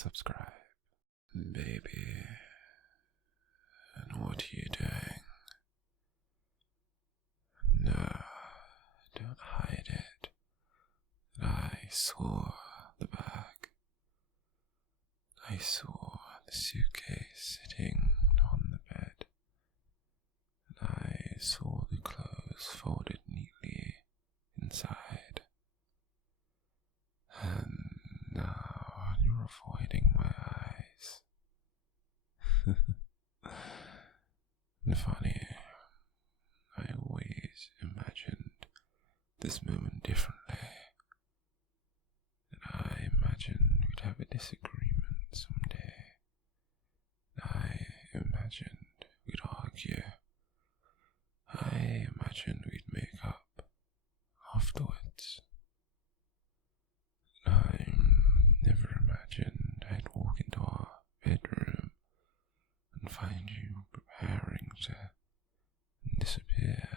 subscribe. Baby, and what are you doing? No, don't hide it. I saw the bag. I saw the suitcase sitting on the bed. And I saw the clothes folded neatly inside. And now you're avoiding my eyes. Funny, I always imagined this moment differently. And I imagined we'd have a disagreement someday. I imagined we'd argue. I imagined we'd make up afterwards. I never imagined I'd walk into our bedroom and find you preparing to disappear.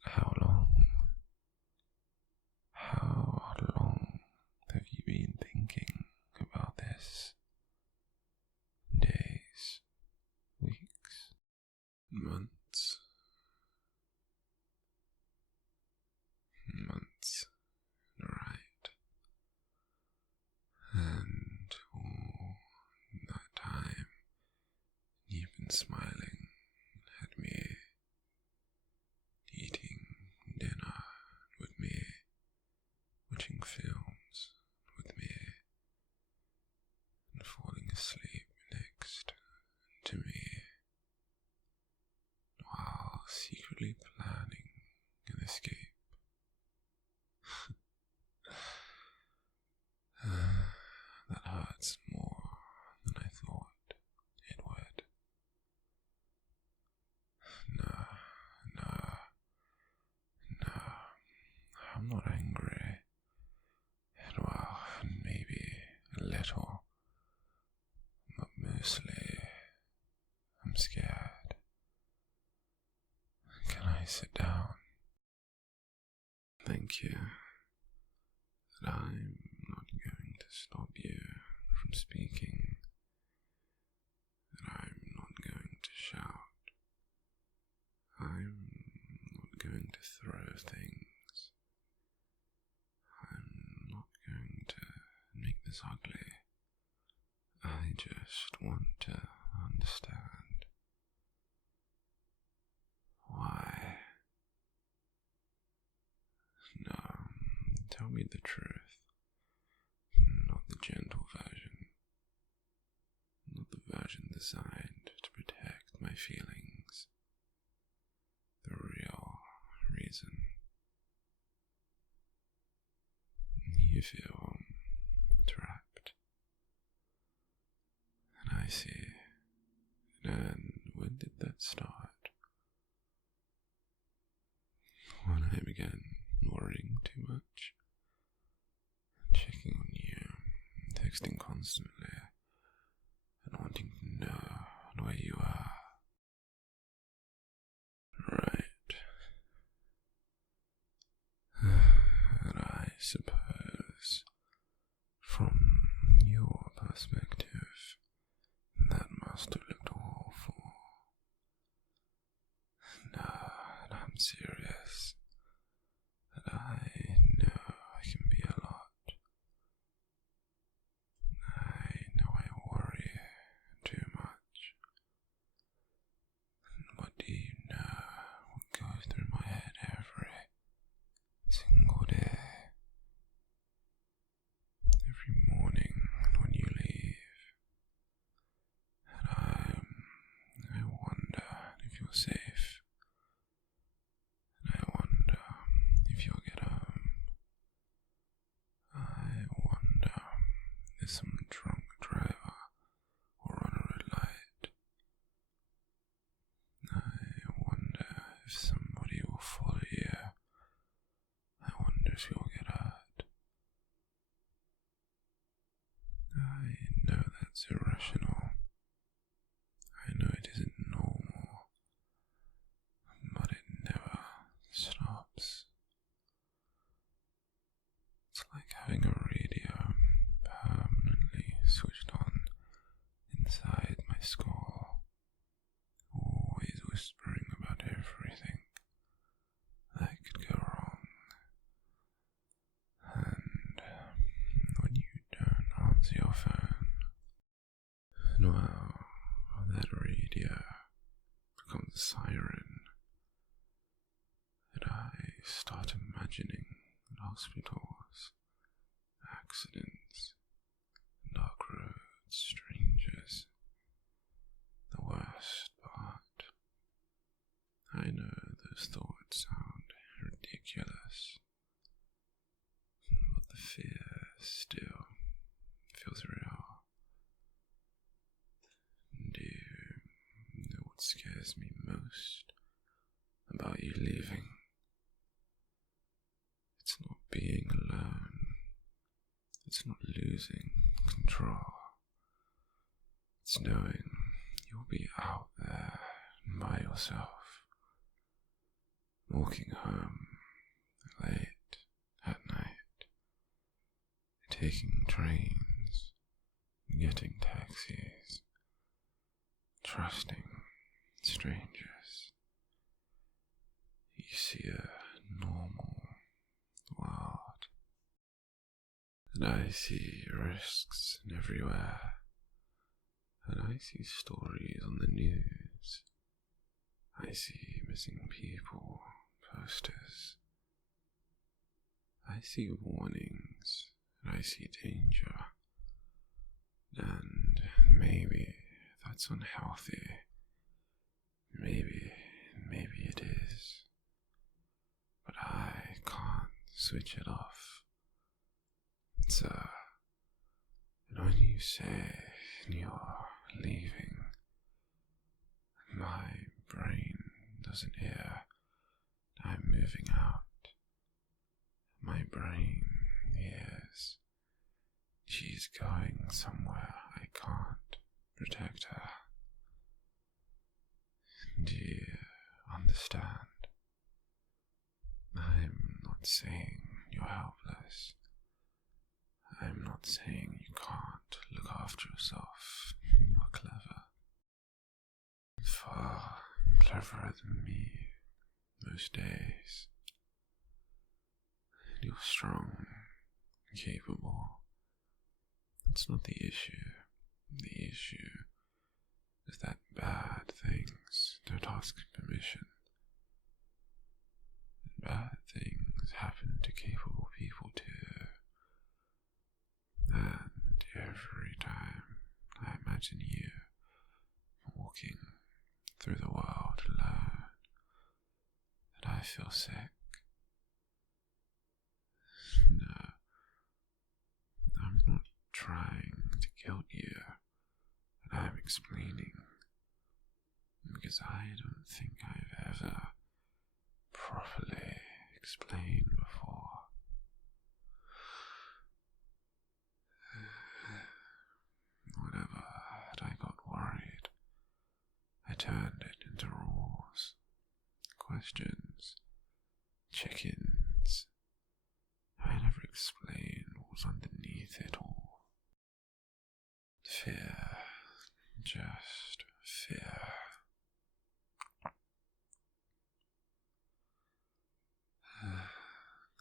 How long have you been thinking about this? Days, weeks, months, right? And all that time you've been smiling at me, eating dinner with me, watching films with me, and falling asleep next to me, while secretly planning an escape. That hurts more than I thought it would. No, I'm not angry. Well, maybe a little, but mostly I'm scared. Can I sit down? Thank you. But I'm not going to stop you from speaking. And I'm not going to shout. I'm not going to throw things. I'm not going to make this ugly. I just want to understand. Why? No, tell me the truth. Not the gentle version. Not the version designed to protect my feelings. The real reason. You feel trapped. And I see. And when did that start? When I began worrying too much, checking on you, texting constantly, and wanting to know where you are. Right. And I suppose, from your perspective, that must have looked awful. No, and I'm serious. And I know I can be a lot. I know I worry too much. But do you know what goes through my head every single day? Every morning when you leave. And I wonder if you're safe. And I wonder if you'll get home. I wonder if some drunk driver will run a red light. I wonder if somebody will follow you. I wonder if you'll get hurt. I know that's irrational. I know it isn't normal. But it never stops. It's like having a radio switched on inside my skull, always whispering about everything that could go wrong. And when you don't answer your phone, well, that radio becomes a siren, and I start imagining hospitals, accidents, dark roads, strangers. The worst part, I know those thoughts sound ridiculous, but the fear still feels real. Do you know what scares me most about you leaving? It's not being alone. It's not losing control. It's knowing you'll be out there by yourself, walking home late at night, taking trains, getting taxis, trusting strangers. You see a normal world, and I see risks everywhere, and I see stories on the news. I see missing people posters. I see warnings, and I see danger, and maybe that's unhealthy. Maybe it is. But I can't switch it off. So, when you say you're leaving, my brain doesn't hear I'm moving out. My brain hears she's going somewhere I can't protect her. Do you understand? I'm not saying you're helpless. I'm not saying you can't look after yourself. You're clever. Far cleverer than me most days. You're strong, capable. That's not the issue. The issue is that bad things don't ask permission. Bad things happen to capable people too. And every time I imagine you walking through the world alone, that I feel sick. No, I'm not trying to guilt you, and I'm explaining, because I don't think I've ever properly explained before. Whenever I got worried, I turned it into rules, questions, chickens. I never explained what was underneath it all. Fear, just fear.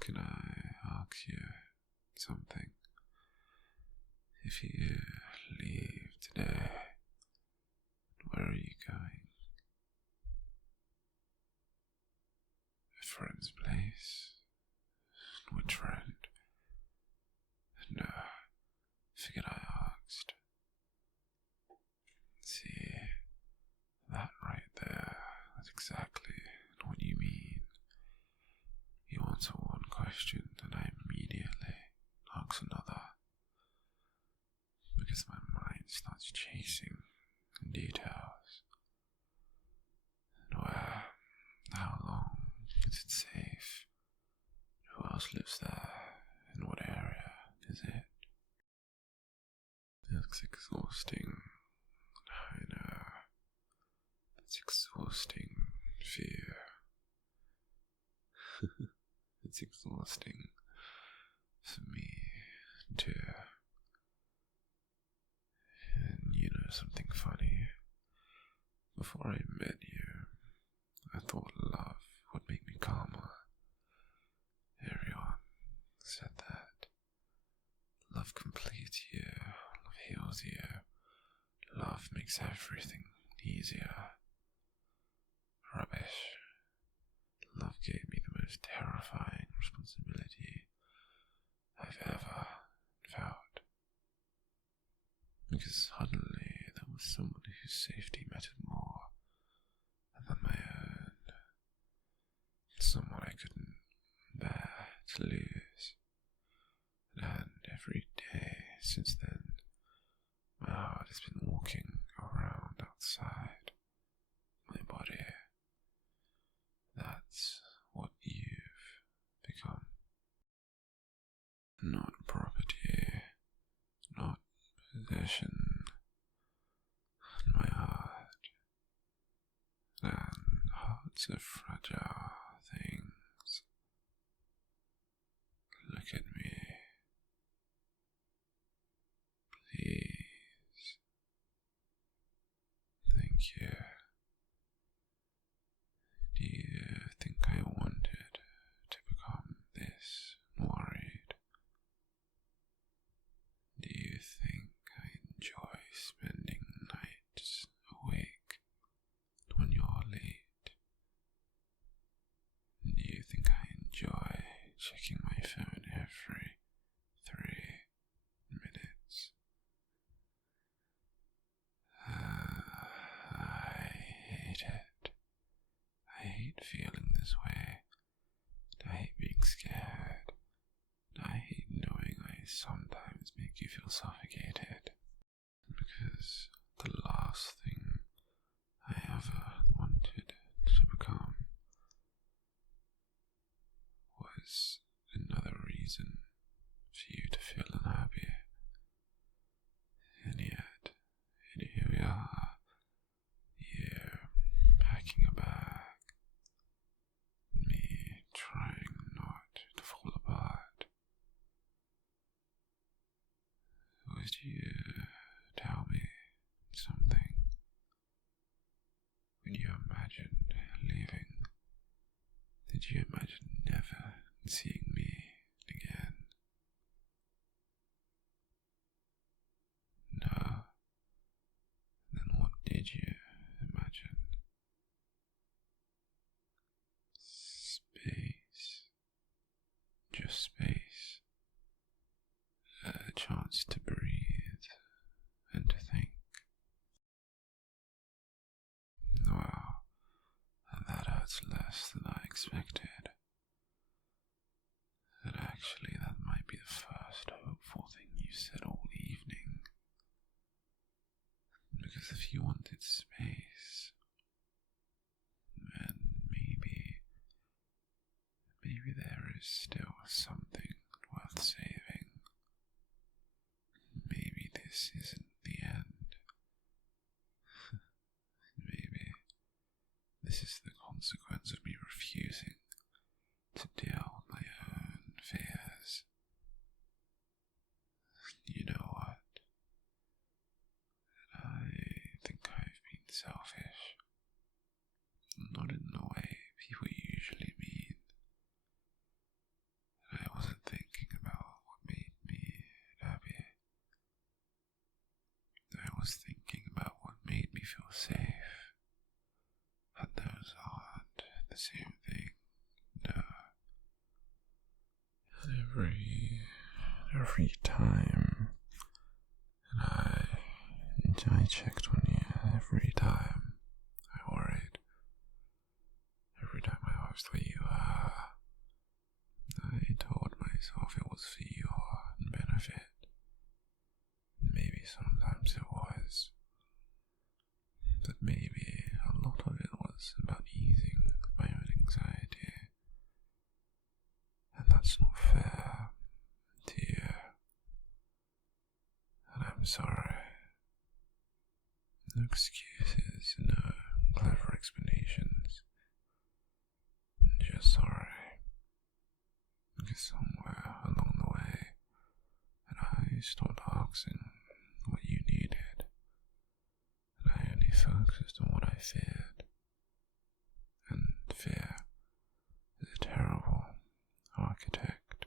Can I ask you something? If you leave today, where are you going? A friend's place? Which friend? No, figured I asked. See, that right there, that's exactly what you mean. You answer one question and I immediately ask another, because my mind starts chasing details. Where, how long is it safe? Who else lives there? In what area is it? It's exhausting. I know. It's exhausting. Fear. It's exhausting for me too. Before I met you, I thought love would make me calmer. Everyone said that. Love completes you, love heals you, love makes everything easier. Rubbish. Love gave me the most terrifying responsibility I've ever felt. Because suddenly there was someone whose safety mattered more than my own. Someone I couldn't bear to lose. And every day since then, my heart has been walking around outside my body. That's what you've become. Not property, not possession. My heart. And hearts are fragile things. Look at me. Please. Thank you. Do you think I wanted to become this worried? Do you think I enjoy spending nights awake when you're late? Do you think I enjoy checking my phone every 3 minutes? I hate it. I hate feeling this way. I hate being scared. I hate knowing I sometimes make you feel suffocated. Because the last thing I ever wanted to become was another reason for you to feel unhappy. And yet, here we are, you packing a bag, me trying not to fall apart. Would you tell me something? When you imagined leaving, did you imagine never seeing me again? No? Then what did you imagine? Space. Just space. A chance to breathe and to think. Well, that hurts less than I expected. And actually, that might be the first hopeful thing you said all evening. Because if you wanted space, then maybe there is still something worth saving. Maybe this isn't the end. Maybe this is the consequence of me refusing to deal with my own fears. You know what? I think I've been selfish. Not in the way people usually mean. I wasn't thinking about what made me happy. I was thinking about what made me feel safe. And those aren't the same thing, no. Every time, and I checked on you, every time I worried, every time I asked where you were, I told myself it was for your benefit. Maybe sometimes it was, but maybe a lot of it was about easing my own anxiety. And that's not fair to you. And I'm sorry. No excuses, no clever explanations. Just sorry. Because somewhere along the way, and I stopped asking what you needed, and I only focused on what I I feared. And fear is a terrible architect.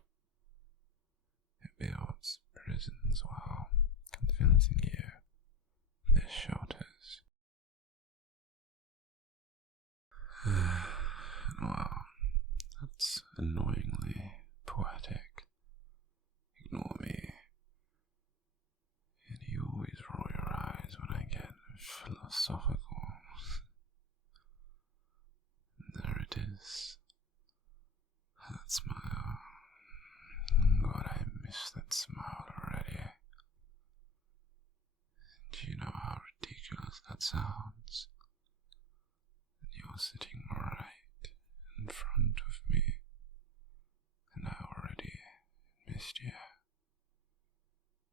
It builds prisons while convincing you they're shelters. Well, that's annoyingly poetic. Ignore me. And you always roll your eyes when I get philosophical. There it is. That smile. God, I miss that smile already. Do you know how ridiculous that sounds? And you're sitting right in front of me, and I already missed you.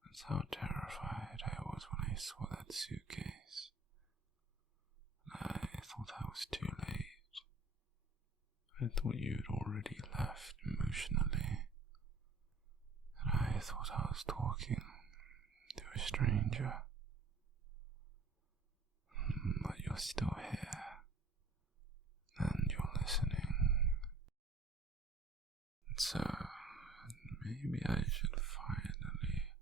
That's how terrified I was when I saw that suitcase. I thought I was too late. I thought you'd already left emotionally. And I thought I was talking to a stranger. But you're still here. And you're listening. So, maybe I should finally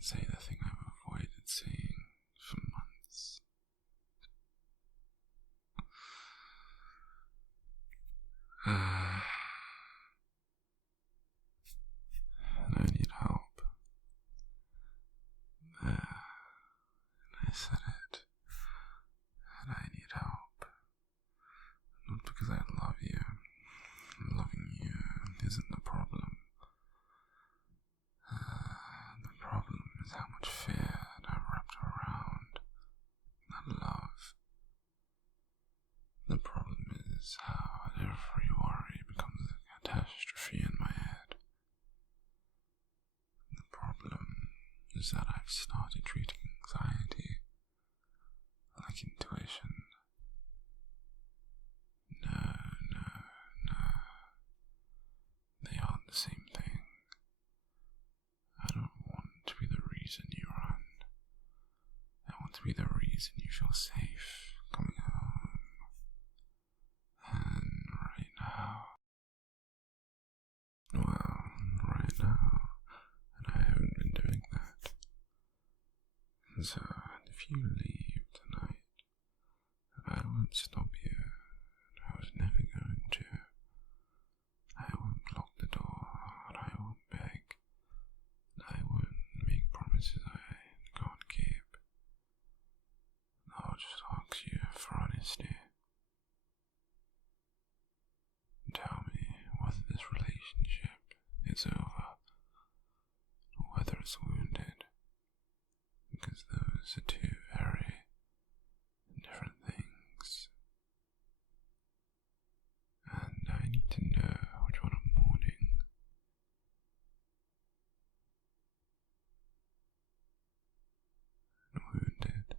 say the thing I've avoided saying for months. And I need help. And I said it. And I need help. Not because I love you. Loving you isn't the problem. The problem is how much fear I've wrapped around that love. The problem is how every worry becomes a catastrophe in my head. The problem is that I've started treating anxiety like intuition. No. They aren't the same thing. I don't want to be the reason you run. I want to be the reason you feel safe coming home. And right now, and I haven't been doing that. And so, if you leave tonight, I won't stop you. I was never going to. I won't lock the door, and I won't beg. I won't make promises I can't keep. I'll just ask you for honesty. Tell me whether this relationship is over, or whether it's wounded, because those are two very different things. And I need to know which one I'm mourning. Wounded,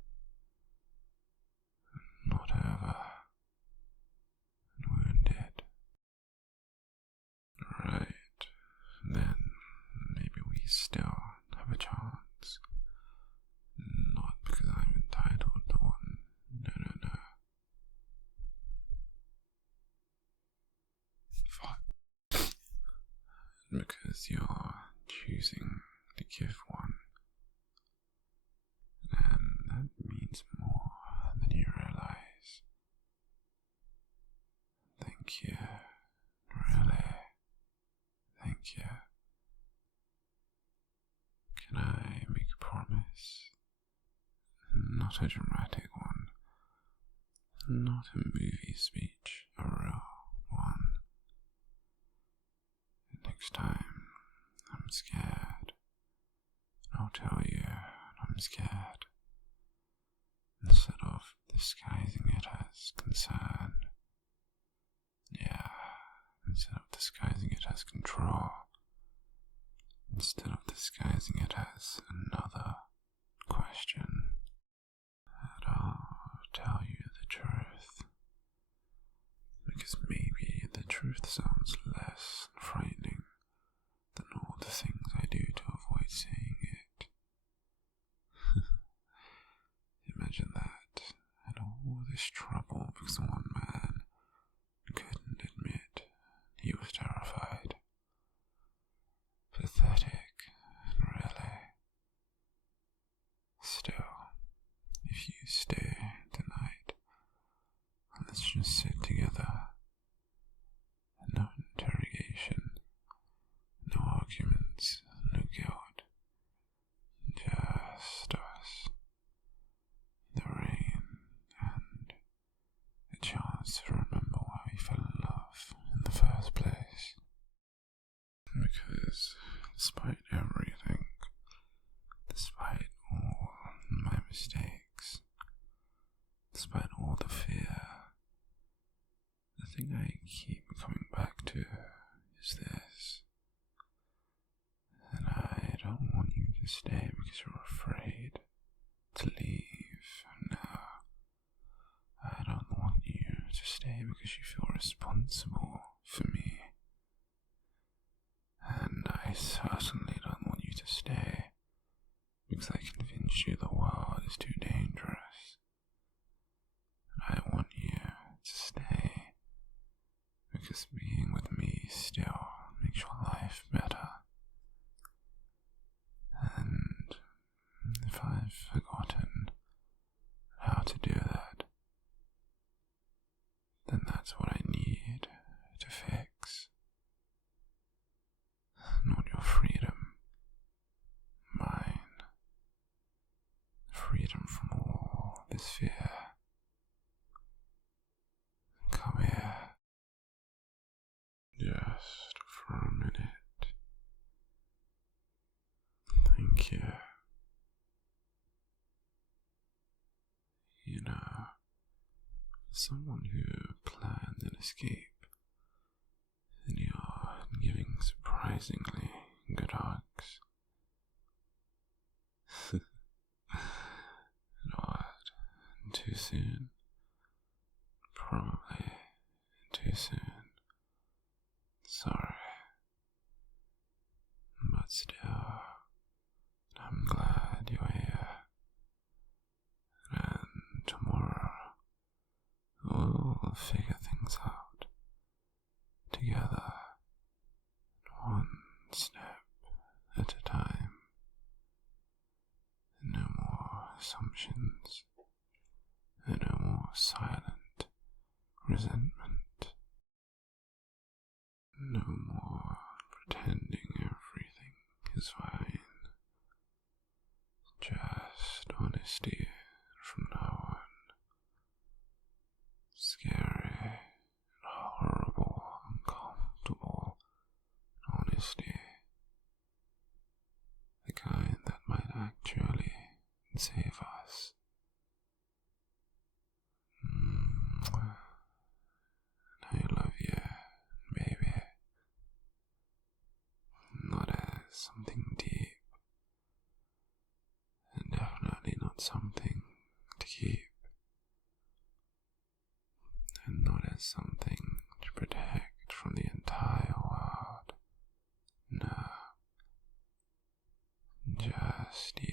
not over, and wounded. Right, then maybe we still have a chance. Not because I'm entitled to one, no. Fuck. Because you're choosing to give one. And that means more than you realize. Thank you. Really. Thank you. Can I make a promise? Not a dramatic one. Not a movie speech. A real one. Next time I'm scared, I'll tell you I'm scared. Instead of disguising it as concern. Yeah, instead of disguising it as control. Instead of disguising it as another question. And I'll tell you the truth. Because maybe the truth sounds less frightening than all the things I do to avoid saying it. Imagine that, and all this trouble because one man couldn't admit he was terrified. Pathetic, really. Still, if you stay tonight, let's just sit together. No interrogation, no arguments, no guilt. Just us, the rain, and a chance to remember why we fell in love in the first place. Because despite everything, despite all my mistakes, despite all the fear, the thing I keep coming back to is this. And I don't want you to stay because you're afraid to leave. No. I don't want you to stay because you feel responsible for me. And I certainly don't want you to stay because I convinced you the world is too dangerous. And I want you to stay because being with me still makes your life better. And if I've forgotten how to do that, then that's what I need to fix. Not your freedom, mine. Freedom from all this fear. Come here. Just for a minute. Thank you. You know, someone who planned an escape, and you're giving surprisingly good hugs. Not too soon. Probably too soon. Sorry. But still, I'm glad you're here. And tomorrow, we'll figure things out together, one step at a time. No more assumptions, and no more silent resentment. No more pretending everything is fine. Just honesty from now on. Scary, horrible, uncomfortable honesty. The kind that might actually save us. I love you, baby. Not as something deep, and definitely not something to keep, and not as something to protect from the entire world. No, just you.